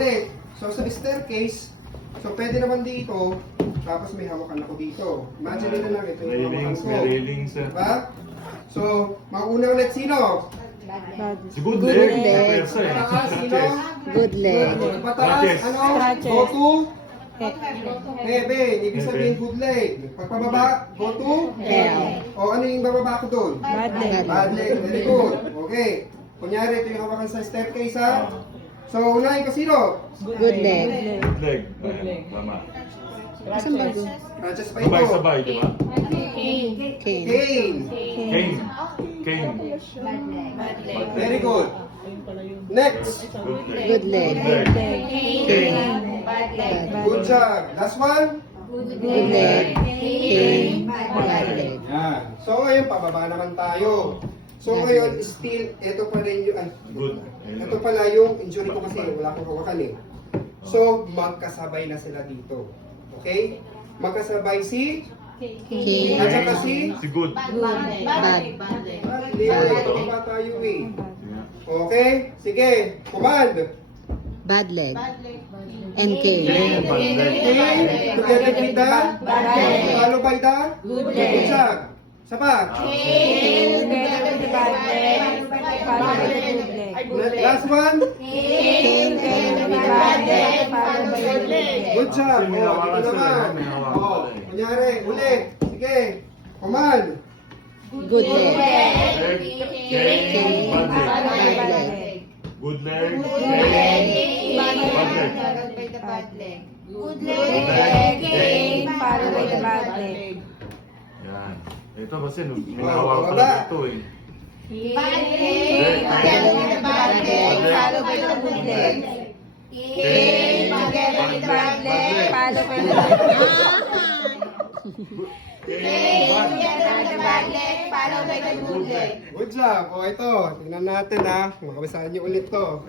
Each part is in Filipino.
ulit. So sa staircase, so pwede naman dito, tapos may hawakan ako dito. Imagine nyo na lang, ito yung hawakan ko. May railings. Diba? So, mauna ulit sino? Si good leg. Pataas, sino? Good leg. Pataas, ano? Go to? Heaven. Ibig sabihin good leg. Pagpababa, go to? Hell. O ano yung bababa ko doon? Bad leg. Bad leg. Very good. Okay. Kunyari, ito yung hawakan sa staircase ha. So, unahin ko sino? Good leg. Good leg. Tama. Asan ba doon? Francis pa ito. Sabay-sabay, di ba? Cane. Cane. Cane. Very good. Next. Good leg. Cane. Good job. Last one. Good leg. Cane. Bad leg. Yan. So, ngayon, pababa naman tayo. So, ngayon, still, ito pa rin yung, Good. ito pala yung injury ko kasi wala akong hawakan eh. So, magkasabay na sila dito. Okay? Magkasabay si Cane. at saka si Si good. Bad. hindi, ba tayo eh. Okay? Sige, command. Bad leg. And cane. Cane. Bad leg. Okay, together with the Bad leg. follow by the Good leg. good job. Isa pa. Last one. Good job. May Oh, hawakan dito sila, naman. may hawakan Oh, sila eh. kunyari, ulit. Sige. Command. Good leg. Cane. Bad leg. Good leg. Cane. Bad leg. Yan. Ito kasi may hawak pala dito eh. Good job. O ito, tingnan natin ha. Makabasahan niyo ulit to.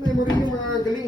Memory yung mga galing.